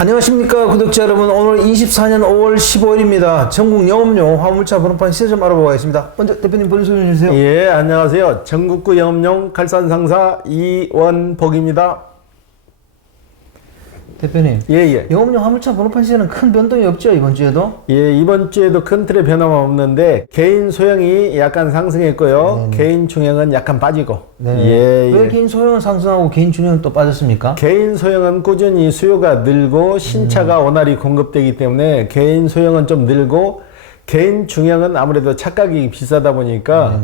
안녕하십니까 구독자 여러분, 오늘 24년 5월 15일입니다. 전국 영업용 화물차 번호판 시세 좀 알아보겠습니다. 먼저 대표님 본인 소개해 주세요. 예, 안녕하세요. 전국구 영업용 칼산 상사 이원복입니다. 대표님, 예. 영업용 화물차 번호판 시세는 큰 변동이 없죠, 이번 주에도? 예, 이번 주에도 큰 틀의 변화가 없는데 개인 소형이 약간 상승했고요. 개인 중형은 약간 빠지고. 네. 왜 개인 소형은 상승하고 개인 중형은 또 빠졌습니까? 개인 소형은 꾸준히 수요가 늘고 신차가 원활히 공급되기 때문에 개인 소형은 좀 늘고, 개인 중형은 아무래도 차가격이 비싸다 보니까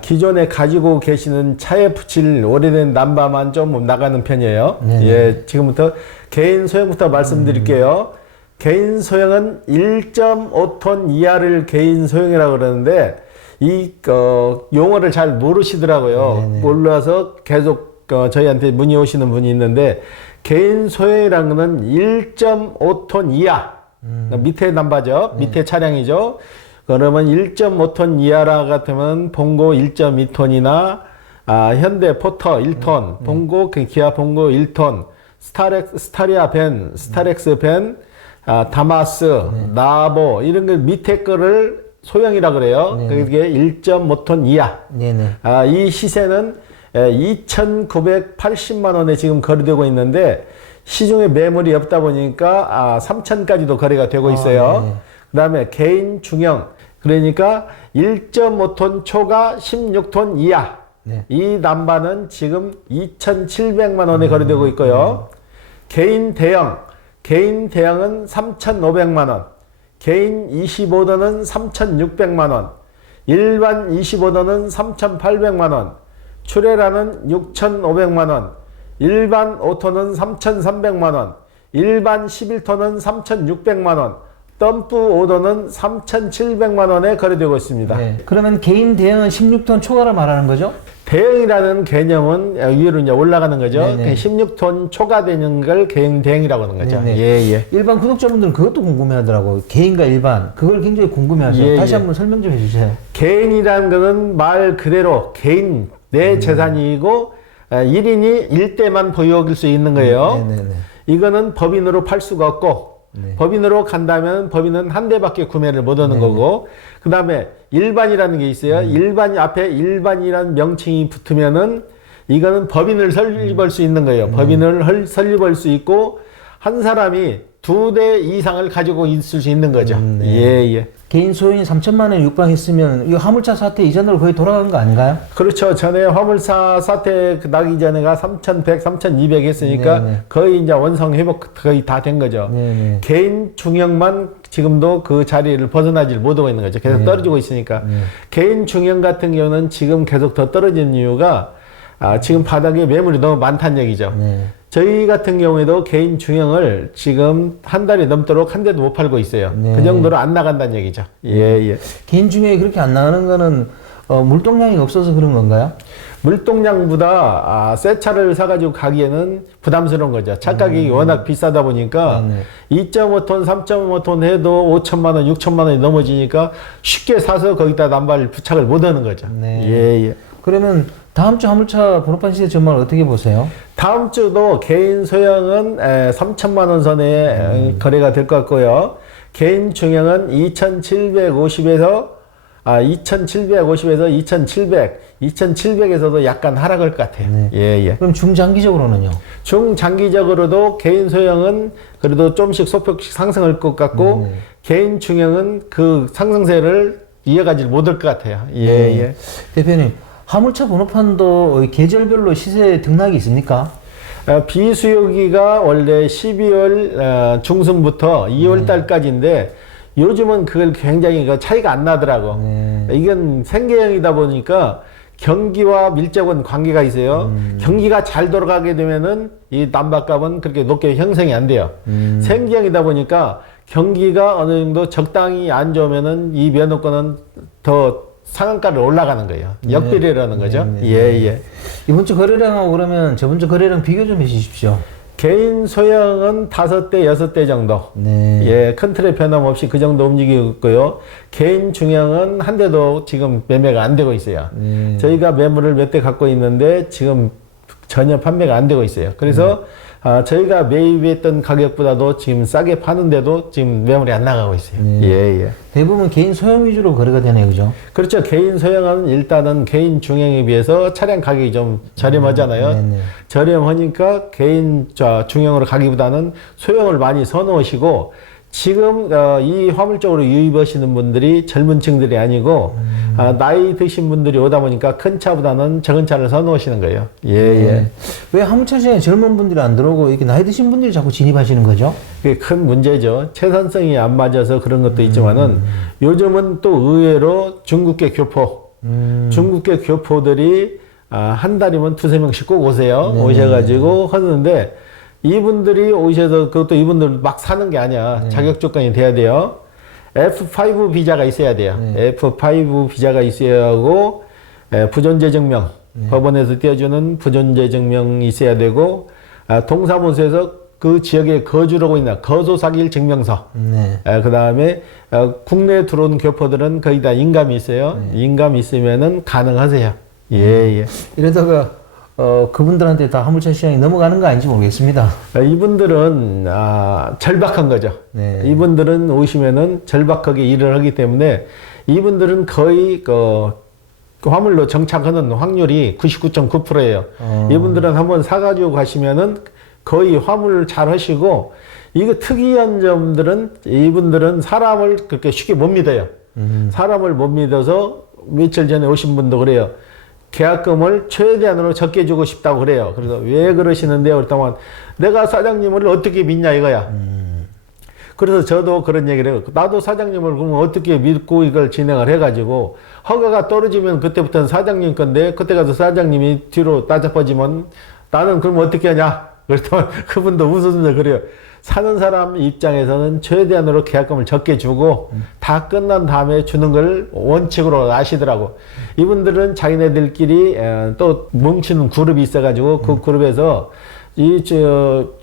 기존에 가지고 계시는 차에 붙일 오래된 남바만 좀 나가는 편이에요. 예, 지금부터 개인 소형부터 말씀드릴게요. 개인 소형은 1.5톤 이하를 개인 소형이라고 그러는데 이 용어를 잘 모르시더라고요. 몰라서 계속 저희한테 문의 오시는 분이 있는데, 개인 소형이라는 거는 1.5톤 이하, 밑에 남바죠. 밑에 차량이죠. 그러면 1.5톤 이하라 같으면 봉고 1.2톤이나 현대 포터 1톤, 봉고 기아 봉고 1톤, 스타리아 밴, 스타렉스 밴, 다마스, 나보 이런 거 밑에 거를 소형이라 그래요. 그게 1.5톤 이하. 이 시세는 2,980만 원에 지금 거래되고 있는데 시중에 매물이 없다 보니까 3,000까지도 거래가 되고 있어요. 그 다음에 개인 중형, 그러니까 1.5톤 초과 16톤 이하. 이 남바는 지금 2,700만 원에 거래되고 있고요. 개인 대형, 개인 대형은 3,500만 원, 개인 25도는 3,600만 원, 일반 25도는 3,800만 원, 출애라는 6,500만 원, 일반 5톤은 3,300만 원, 일반 11톤은 3,600만 원, 덤프 오더는 3,700만 원에 거래되고 있습니다. 그러면 개인 대형은 16톤 초과를 말하는 거죠? 대형이라는 개념은 위로 이제 올라가는 거죠. 16톤 초과되는 걸 개인 대형이라고 하는 거죠. 일반 구독자분들은 그것도 궁금해 하더라고요. 개인과 일반. 그걸 굉장히 궁금해 하세요. 다시 한번 설명 좀 해주세요. 개인이라는 거는 말 그대로 개인, 내 재산이고 1인이 1대만 보유할 수 있는 거예요. 이거는 법인으로 팔 수가 없고, 법인으로 간다면 법인은 한 대밖에 구매를 못 하는 거고, 그 다음에 일반이라는 게 있어요. 일반 앞에 일반이라는 명칭이 붙으면은 이거는 법인을 설립할 수 있는 거예요. 법인을 설립할 수 있고 한 사람이 2대 이상을 가지고 있을 수 있는 거죠. 개인 소형이 3천만 원에 육박했으면 이 화물차 사태 이전으로 거의 돌아간 거 아닌가요? 그렇죠. 전에 화물차 사태 나기 전에가 3,100, 3,200 했으니까 거의 이제 원상 회복 거의 다 된 거죠. 개인 중형만 지금도 그 자리를 벗어나지 못하고 있는 거죠. 계속 떨어지고 있으니까. 개인 중형 같은 경우는 지금 계속 더 떨어지는 이유가 지금 바닥에 매물이 너무 많다는 얘기죠. 저희 같은 경우에도 개인 중형을 지금 한 달이 넘도록 한 대도 못 팔고 있어요. 그 정도로 안 나간다는 얘기죠. 개인 중형이 그렇게 안 나가는 거는 물동량이 없어서 그런 건가요? 물동량보다 새 차를 사가지고 가기에는 부담스러운 거죠. 차 가격이 워낙 비싸다 보니까 2.5톤, 3.5톤 해도 5천만 원, 6천만 원이 넘어지니까 쉽게 사서 거기다 남발 부착을 못 하는 거죠. 그러면 다음 주 화물차 번호판 시세 전망을 어떻게 보세요? 다음 주도 개인 소형은 3천만 원 선에 거래가 될 것 같고요. 개인 중형은 2,750에서 2,700, 2,700에서도 약간 하락할 것 같아요. 그럼 중장기적으로는요? 중장기적으로도 개인 소형은 그래도 좀씩 소폭씩 상승할 것 같고, 개인 중형은 그 상승세를 이어가지 못할 것 같아요. 대표님, 화물차 번호판도 계절별로 시세 등락이 있습니까? 비수요기가 원래 12월 중순부터 2월 달까지인데 요즘은 그걸 굉장히 차이가 안 나더라고. 이건 생계형이다 보니까 경기와 밀접한 관계가 있어요. 경기가 잘 돌아가게 되면은 이 남바값은 그렇게 높게 형성이 안 돼요. 생계형이다 보니까 경기가 어느 정도 적당히 안 좋으면은 이 면허권은 더 상한가를 올라가는 거예요. 역비례라는 거죠. 이번 주 거래량하고 그러면 저번 주 거래량 비교 좀 해주십시오. 개인 소형은 5대, 6대 정도. 큰 틀의 변함없이 그 정도 움직이고 있고요. 개인 중형은 한 대도 지금 매매가 안 되고 있어요. 저희가 매물을 몇 대 갖고 있는데 지금 전혀 판매가 안 되고 있어요. 그래서 저희가 매입했던 가격보다도 지금 싸게 파는데도 지금 매물이 안 나가고 있어요. 예, 예. 대부분 개인 소형 위주로 거래가 되네요, 그죠? 그렇죠. 개인 소형은 일단은 개인 중형에 비해서 차량 가격이 좀 저렴하잖아요. 네네. 저렴하니까 개인 중형으로 가기보다는 소형을 많이 선호하시고, 지금 이 화물적으로 유입하시는 분들이 젊은 층들이 아니고 나이 드신 분들이 오다 보니까 큰 차보다는 작은 차를 선호하시는 거예요. 예, 예. 왜 화물차 시장에 젊은 분들이 안 들어오고 이렇게 나이 드신 분들이 자꾸 진입하시는 거죠? 그게 큰 문제죠. 채선성이 안 맞아서 그런 것도 있지만은 요즘은 또 의외로 중국계 교포, 중국계 교포들이 한 달이면 두세 명씩 꼭 오세요. 네네. 오셔가지고 하는데 이분들이 오셔서 그것도 이분들 막 사는 게 아니야. 자격 조건이 돼야 돼요. F5 비자가 있어야 돼요. F5 비자가 있어야 하고 부존재 증명, 법원에서 떼어주는 부존재 증명이 있어야 되고 동사무소에서 그 지역에 거주를 하고 있는 거소사기일 증명서. 그 다음에 국내에 들어온 교포들은 거의 다 인감이 있어요. 인감이 있으면은 가능하세요. 예, 예. 이러다가 그분들한테 다 화물차 시장이 넘어가는 거 아닌지 모르겠습니다. 이분들은 절박한 거죠. 네. 이분들은 오시면은 절박하게 일을 하기 때문에 이분들은 거의 그 화물로 정착하는 확률이 99.9%예요. 이분들은 한번 사가지고 가시면은 거의 화물을 잘 하시고, 이거 특이한 점들은 이분들은 사람을 그렇게 쉽게 못 믿어요. 사람을 못 믿어서 며칠 전에 오신 분도 그래요. 계약금을 최대한으로 적게 주고 싶다고 그래요. 그래서 왜 그러시는데요? 그랬더니 내가 사장님을 어떻게 믿냐 이거야. 그래서 저도 그런 얘기를 해요. 나도 사장님을 그러면 어떻게 믿고 이걸 진행을 해가지고 허가가 떨어지면 그때부터는 사장님 건데 그때 가서 사장님이 뒤로 따져빠지면 나는 그럼 어떻게 하냐? 그랬더니 그분도 웃으면서 그래요. 사는 사람 입장에서는 최대한으로 계약금을 적게 주고 다 끝난 다음에 주는 걸 원칙으로 아시더라고. 이분들은 자기네들끼리 또 뭉치는 그룹이 있어가지고 그 그룹에서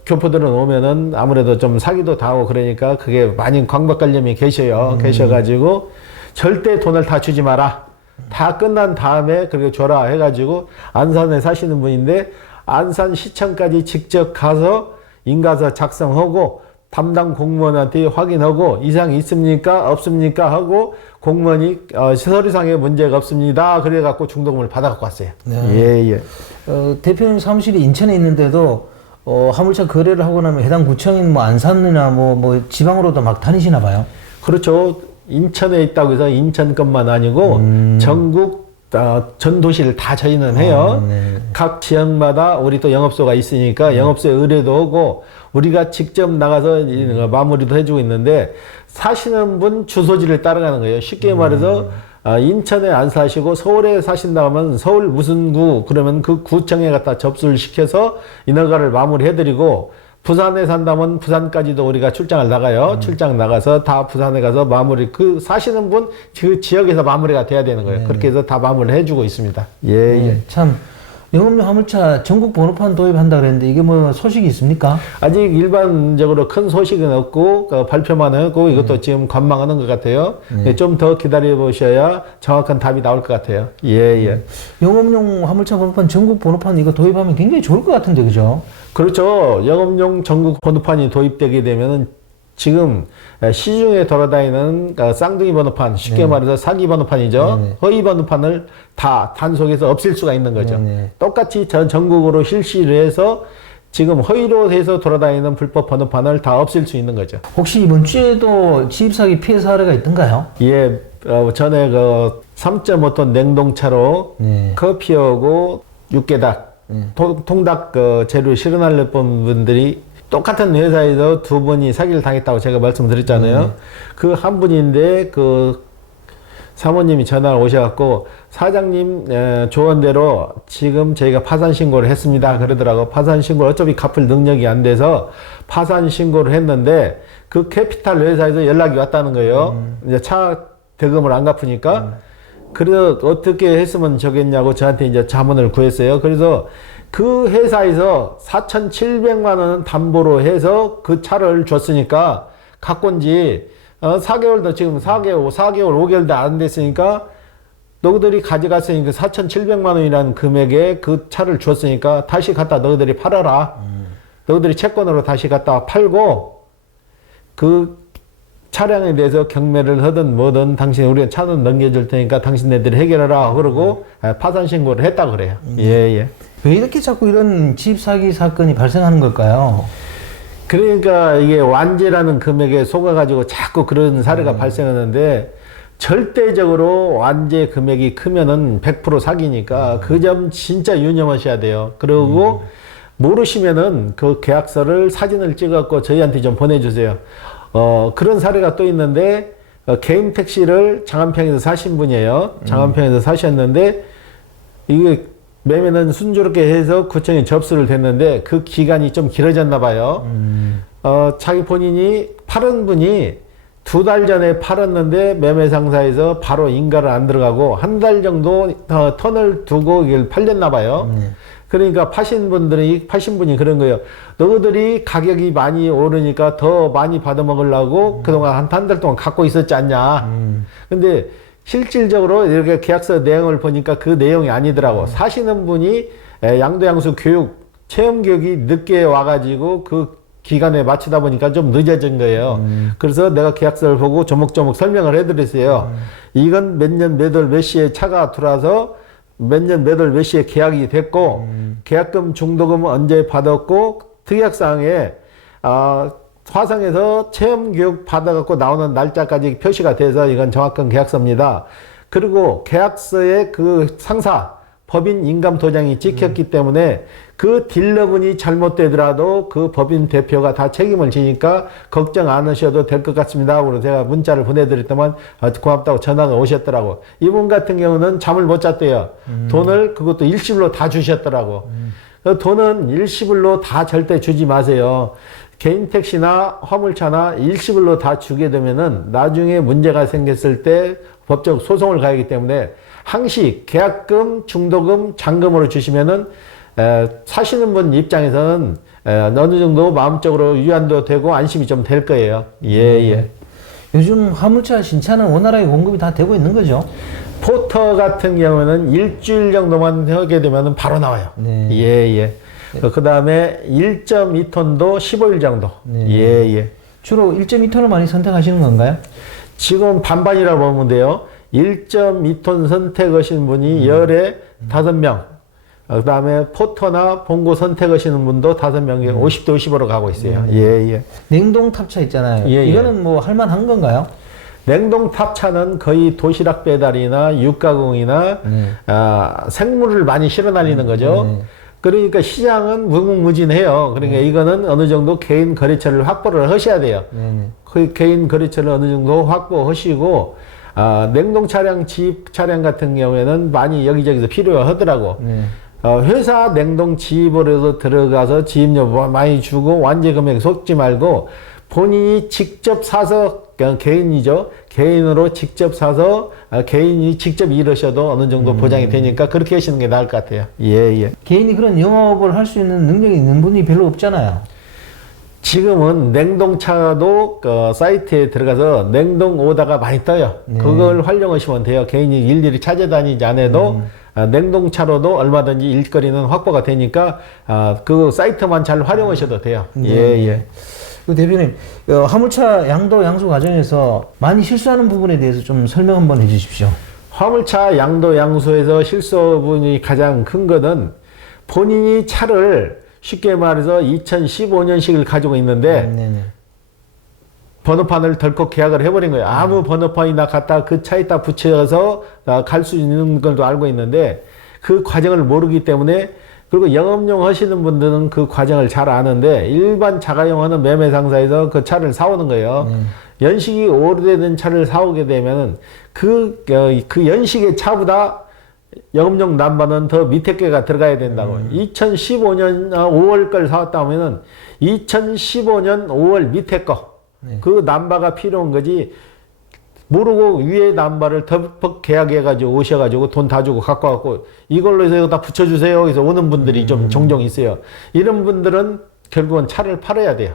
교포들은 오면은 아무래도 좀 사기도 당하고 그러니까 그게 많이 강박관념이 계셔가지고 절대 돈을 다 주지 마라. 다 끝난 다음에 그렇게 줘라 해가지고 안산에 사시는 분인데 안산시청까지 직접 가서 인가서 작성하고 담당 공무원한테 확인하고 이상 있습니까? 없습니까? 하고 공무원이 서류상에 문제가 없습니다. 그래갖고 중도금을 받아갖고 왔어요. 예, 예. 대표님 사무실이 인천에 있는데도 화물차 거래를 하고 나면 해당 구청인 뭐 안산이나 뭐 지방으로도 막 다니시나 봐요? 그렇죠. 인천에 있다고 해서 인천 것만 아니고 전국 전 도시를 다 저희는 해요. 각 지역마다 우리 또 영업소가 있으니까 영업소에 의뢰도 하고 우리가 직접 나가서 마무리도 해주고 있는데 사시는 분 주소지를 따라가는 거예요. 쉽게 말해서 인천에 안 사시고 서울에 사신다고 하면 서울 무슨 구 그러면 그 구청에 갖다 접수를 시켜서 인허가를 마무리해드리고 부산에 산다면 부산까지도 우리가 출장을 나가요. 출장 나가서 다 부산에 가서 마무리, 그 사시는 분 그 지역에서 마무리가 돼야 되는 거예요. 그렇게 해서 다 마무리를 해주고 있습니다. 예, 예. 참, 영업용 화물차 전국 번호판 도입한다 그랬는데 이게 뭐 소식이 있습니까? 아직 일반적으로 큰 소식은 없고 발표만 하고 이것도 지금 관망하는 것 같아요. 좀 더 기다려 보셔야 정확한 답이 나올 것 같아요. 예, 예. 영업용 화물차 번호판 전국 번호판 이거 도입하면 굉장히 좋을 것 같은데, 그죠? 그렇죠. 영업용 전국 번호판이 도입되게 되면은 지금 시중에 돌아다니는 쌍둥이 번호판, 쉽게 말해서 사기 번호판이죠. 허위 번호판을 다 단속해서 없앨 수가 있는 거죠. 똑같이 전 전국으로 실시를 해서 지금 허위로 해서 돌아다니는 불법 번호판을 다 없앨 수 있는 거죠. 혹시 이번 주에도 지입사기 피해 사례가 있던가요? 예, 전에 3.5톤 냉동차로 커피하고 육개닭, 통닭 재료 실어날렸던 분들이 똑같은 회사에서 두 분이 사기를 당했다고 제가 말씀드렸잖아요. 그 한 분인데 그 사모님이 전화를 오셔갖고 사장님 조언대로 지금 저희가 파산 신고를 했습니다. 그러더라고. 파산 신고를 어차피 갚을 능력이 안 돼서 파산 신고를 했는데 그 캐피탈 회사에서 연락이 왔다는 거예요. 이제 차 대금을 안 갚으니까. 그래서 어떻게 했으면 좋겠냐고 저한테 이제 자문을 구했어요. 그래서 그 회사에서 4,700만 원 담보로 해서 그 차를 줬으니까 갖고 온 지 4개월도 지금 4개월, 5개월도 안 됐으니까 너희들이 가져갔으니까 4,700만 원이라는 금액에 그 차를 줬으니까 다시 갖다 너희들이 팔아라. 너희들이 채권으로 다시 갖다가 팔고 그 차량에 대해서 경매를 하든 뭐든 당신 우리가 차는 넘겨줄 테니까 당신네들이 해결하라 그러고 파산 신고를 했다 그래요. 예. 왜 이렇게 자꾸 이런 집 사기 사건이 발생하는 걸까요? 그러니까 이게 완제라는 금액에 속아가지고 자꾸 그런 사례가 발생하는데 절대적으로 완제 금액이 크면은 100% 사기니까 그 점 진짜 유념하셔야 돼요. 그리고 모르시면은 그 계약서를 사진을 찍어갖고 저희한테 좀 보내주세요. 그런 사례가 또 있는데 개인 택시를 장안평에서 사신 분이에요. 장안평에서 사셨는데 이게 매매는 순조롭게 해서 구청에 접수를 됐는데 그 기간이 좀 길어졌나 봐요. 자기 본인이 팔은 분이 2달 전에 팔았는데 매매 상사에서 바로 인가를 안 들어가고 1달 정도 턴을 두고 이걸 팔렸나 봐요. 그러니까 파신 분이 그런 거예요. 너희들이 가격이 많이 오르니까 더 많이 받아먹으려고 그동안 한 달 동안 갖고 있었지 않냐. 근데 실질적으로 이렇게 계약서 내용을 보니까 그 내용이 아니더라고. 사시는 분이 양도양수 교육, 체험 교육이 늦게 와가지고 그 기간에 맞추다 보니까 좀 늦어진 거예요. 그래서 내가 계약서를 보고 조목조목 설명을 해드렸어요. 이건 몇 년 몇 월 몇 시에 차가 들어와서 몇 년 몇 월 몇 시에 계약이 됐고 계약금 중도금 언제 받았고 특약사항에 화상에서 체험교육 받아갖고 나오는 날짜까지 표시가 돼서 이건 정확한 계약서입니다. 그리고 계약서에 그 상사 법인 인감 도장이 찍혔기 때문에 그 딜러분이 잘못되더라도 그 법인 대표가 다 책임을 지니까 걱정 안 하셔도 될 것 같습니다. 그래서 제가 문자를 보내드렸더만 고맙다고 전화가 오셨더라고. 이분 같은 경우는 잠을 못 잤대요. 돈을 그것도 일시불로 다 주셨더라고. 돈은 일시불로 다 절대 주지 마세요. 개인 택시나 화물차나 일시불로 다 주게 되면은 나중에 문제가 생겼을 때 법적 소송을 가기 때문에 항시 계약금, 중도금, 잔금으로 주시면은 사시는 분 입장에서는 어느 정도 마음적으로 위안도 되고 안심이 좀 될 거예요. 예. 요즘 화물차 신차는 원활하게 공급이 다 되고 있는 거죠? 포터 같은 경우는 일주일 정도만 하게 되면 바로 나와요. 네. 예. 그 다음에 1.2톤도 15일 정도. 네. 예. 주로 1.2톤을 많이 선택하시는 건가요? 지금 반반이라고 보면 돼요. 1.2톤 선택하신 분이 열에 5명. 그 다음에 포터나 봉고 선택하시는 분도 5명이 50대 50으로 가고 있어요. 예. 냉동 탑차 있잖아요. 예. 이거는 뭐 할만한 건가요? 냉동 탑차는 거의 도시락 배달이나 육가공이나 생물을 많이 실어 날리는 거죠. 그러니까 시장은 무궁무진해요. 그러니까 이거는 어느 정도 개인 거래처를 확보를 하셔야 돼요. 그 개인 거래처를 어느 정도 확보하시고 냉동 차량, 지입 차량 같은 경우에는 많이 여기저기서 필요하더라고. 회사 냉동 지입으로 들어가서 지입료 많이 주고 완제 금액 속지 말고 본인이 직접 사서 개인이죠. 개인으로 직접 사서 개인이 직접 일하셔도 어느 정도 보장이 되니까 그렇게 하시는 게 나을 것 같아요. 예. 개인이 그런 영업을 할 수 있는 능력이 있는 분이 별로 없잖아요. 지금은 냉동차도 사이트에 들어가서 냉동 오다가 많이 떠요. 그걸 활용하시면 돼요. 개인이 일일이 찾아다니지 않아도 냉동차로도 얼마든지 일거리는 확보가 되니까 그 사이트만 잘 활용하셔도 돼요. 예. 대표님, 화물차 양도 양수 과정에서 많이 실수하는 부분에 대해서 좀 설명 한번 해주십시오. 화물차 양도 양수에서 실수분이 가장 큰 거는 본인이 차를 쉽게 말해서 2015년식을 가지고 있는데 번호판을 덜컥 계약을 해버린 거예요. 아무 번호판이나 갖다 그 차에다 붙여서 갈 수 있는 걸도 알고 있는데 그 과정을 모르기 때문에 그리고 영업용 하시는 분들은 그 과정을 잘 아는데 일반 자가용 하는 매매 상사에서 그 차를 사오는 거예요. 연식이 오래된 차를 사오게 되면은 그 연식의 차보다 영업용 남바는 더 밑에 게가 들어가야 된다고. 2015년 5월 걸 사왔다 하면은 2015년 5월 밑에 거. 그 남바가 필요한 거지. 모르고 위에 남바를 덜컥 계약해가지고 오셔가지고 돈 다 주고 갖고 와갖고 이걸로 해서 이거 다 붙여주세요. 그래서 오는 분들이 좀 종종 있어요. 이런 분들은 결국은 차를 팔아야 돼요.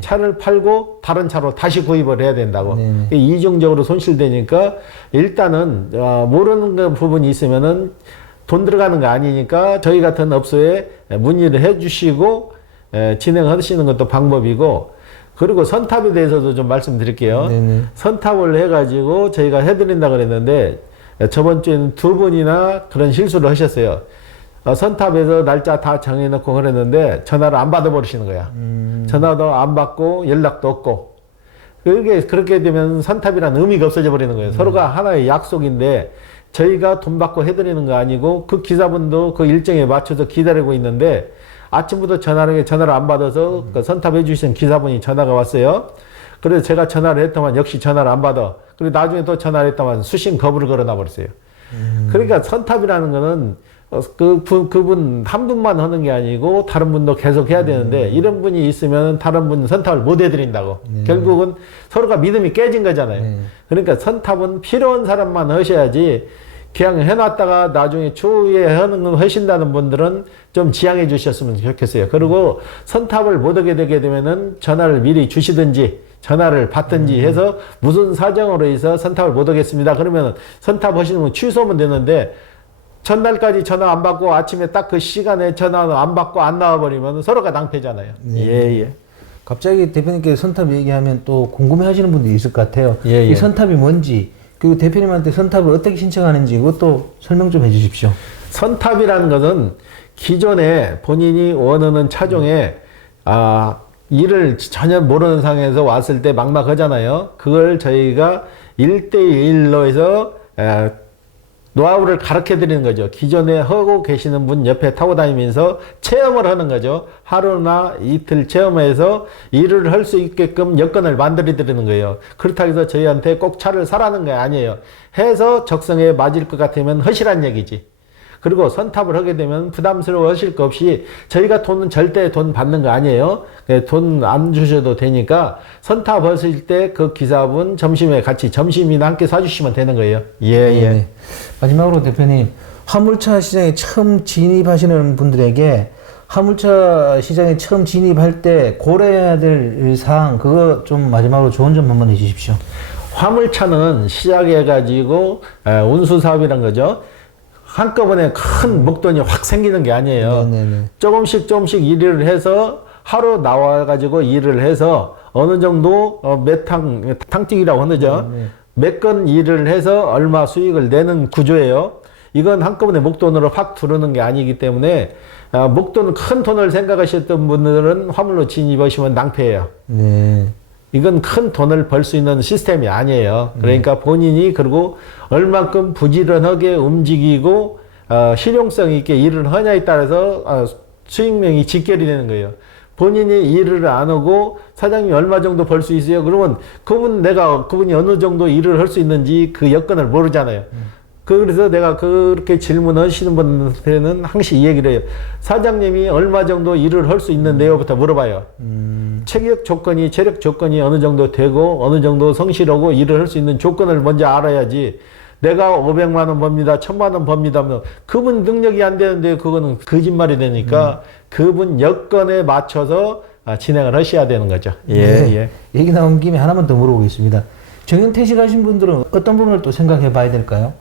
차를 팔고 다른 차로 다시 구입을 해야 된다고. 이중적으로 손실되니까 일단은 모르는 부분이 있으면은 돈 들어가는 거 아니니까 저희 같은 업소에 문의를 해주시고 진행하시는 것도 방법이고, 그리고 선탑에 대해서도 좀 말씀드릴게요. 네네. 선탑을 해가지고 저희가 해드린다 그랬는데 저번 주에는 2분이나 그런 실수를 하셨어요. 선탑에서 날짜 다 정해놓고 그랬는데 전화를 안 받아버리시는 거야. 전화도 안 받고 연락도 없고. 그렇게 되면 선탑이라는 의미가 없어져 버리는 거예요. 서로가 하나의 약속인데 저희가 돈 받고 해드리는 거 아니고 그 기사분도 그 일정에 맞춰서 기다리고 있는데 아침부터 전화를 안 받아서 그 선탑해 주신 기사분이 전화가 왔어요. 그래서 제가 전화를 했더만 역시 전화를 안 받아. 그리고 나중에 또 전화를 했더만 수신 거부를 걸어놔 버렸어요. 그러니까 선탑이라는 거는 그분 한 분만 하는 게 아니고 다른 분도 계속 해야 되는데 이런 분이 있으면 다른 분 선탑을 못 해드린다고. 결국은 서로가 믿음이 깨진 거잖아요. 그러니까 선탑은 필요한 사람만 하셔야지 그냥 해놨다가 나중에 추후에 하신다는 분들은 좀 지양해 주셨으면 좋겠어요. 그리고 선탑을 못 하게 되게 되면은 전화를 미리 주시든지 전화를 받든지 해서 무슨 사정으로 해서 선탑을 못 하겠습니다. 그러면 선탑 하시는 분 취소하면 되는데 전날까지 전화 안 받고 아침에 딱 그 시간에 전화 안 받고 안 나와버리면 서로가 낭패잖아요. 네. 예. 갑자기 대표님께 선탑 얘기하면 또 궁금해 하시는 분들이 있을 것 같아요. 예. 이 선탑이 뭔지, 그리고 대표님한테 선탑을 어떻게 신청하는지 그것도 설명 좀 해주십시오. 선탑이라는 것은 기존에 본인이 원하는 차종에 일을 전혀 모르는 상황에서 왔을 때 막막하잖아요. 그걸 저희가 1대1로 해서 노하우를 가르쳐 드리는 거죠. 기존에 하고 계시는 분 옆에 타고 다니면서 체험을 하는 거죠. 하루나 이틀 체험해서 일을 할 수 있게끔 여건을 만들어 드리는 거예요. 그렇다고 해서 저희한테 꼭 차를 사라는 게 아니에요. 해서 적성에 맞을 것 같으면 하시란 얘기지. 그리고 선탑을 하게 되면 부담스러워 하실 거 없이 저희가 절대 돈 받는 거 아니에요. 돈 안 주셔도 되니까 선탑 하실 때 그 기사분 점심에 같이 점심이나 함께 사주시면 되는 거예요. 예. 마지막으로 대표님, 화물차 시장에 처음 진입하시는 분들에게 화물차 시장에 처음 진입할 때 고려해야 될 사항, 그거 좀 마지막으로 조언 좀 한번 해주십시오. 화물차는 시작해가지고 운수 사업이란 거죠. 한꺼번에 큰 목돈이 확 생기는 게 아니에요. 조금씩 일을 해서 하루 나와가지고 일을 해서 어느 정도 탕찍이라고 하죠. 몇 건 일을 해서 얼마 수익을 내는 구조예요. 이건 한꺼번에 목돈으로 확 들어오는 게 아니기 때문에 목돈 큰 돈을 생각하셨던 분들은 화물로 진입하시면 낭패예요. 이건 큰 돈을 벌 수 있는 시스템이 아니에요. 그러니까 본인이 그리고 얼만큼 부지런하게 움직이고 실용성 있게 일을 하냐에 따라서 수익명이 직결이 되는 거예요. 본인이 일을 안 하고 사장님이 얼마 정도 벌 수 있어요? 그러면 그분이 어느 정도 일을 할 수 있는지 그 여건을 모르잖아요. 그래서 내가 그렇게 질문하시는 분들한테는 항상 이 얘기를 해요. 사장님이 얼마 정도 일을 할 수 있는데요부터 물어봐요. 체력 조건이 어느 정도 되고 어느 정도 성실하고 일을 할 수 있는 조건을 먼저 알아야지 내가 500만 원 법니다, 1000만 원 법니다 하면 그분 능력이 안 되는데 그거는 거짓말이 되니까 그분 여건에 맞춰서 진행을 하셔야 되는 거죠. 얘기 나온 김에 하나만 더 물어보겠습니다. 정년퇴직하신 분들은 어떤 부분을 또 생각해 봐야 될까요?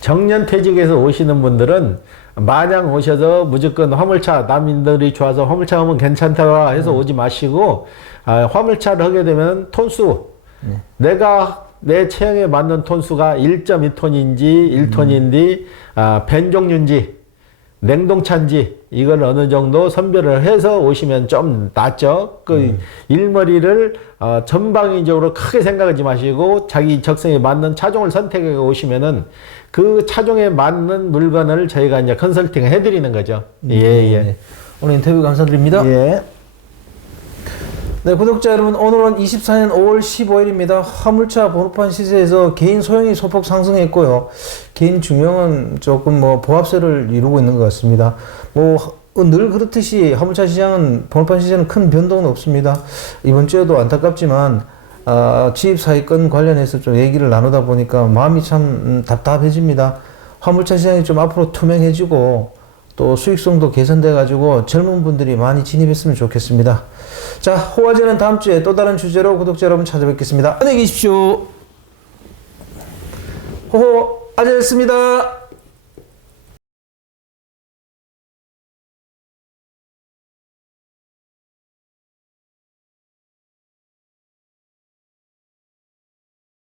정년퇴직에서 오시는 분들은 마냥 오셔서 무조건 화물차 남인들이 좋아서 화물차 하면 괜찮다 해서 오지 마시고 화물차를 하게 되면 톤수 내가 내 체형에 맞는 톤수가 1.2톤인지 1톤인지 벤종류인지 냉동차인지 이걸 어느 정도 선별을 해서 오시면 좀 낫죠. 그 일머리를 전방위적으로 크게 생각하지 마시고 자기 적성에 맞는 차종을 선택해 오시면은 그 차종에 맞는 물건을 저희가 이제 컨설팅 해드리는 거죠. 오늘 인터뷰 감사드립니다. 네, 구독자 여러분, 오늘은 24년 5월 15일입니다. 화물차 번호판 시세에서 개인 소형이 소폭 상승했고요. 개인 중형은 조금 보합세를 이루고 있는 것 같습니다. 늘 그렇듯이 화물차 시장은, 번호판 시세는 큰 변동은 없습니다. 이번 주에도 안타깝지만, 지입사익권 관련해서 좀 얘기를 나누다 보니까 마음이 참 답답해집니다. 화물차 시장이 좀 앞으로 투명해지고, 또 수익성도 개선돼 가지고 젊은 분들이 많이 진입했으면 좋겠습니다. 자, 호화제는 다음 주에 또 다른 주제로 구독자 여러분 찾아뵙겠습니다. 안녕히 계십시오. 호호 아재였습니다.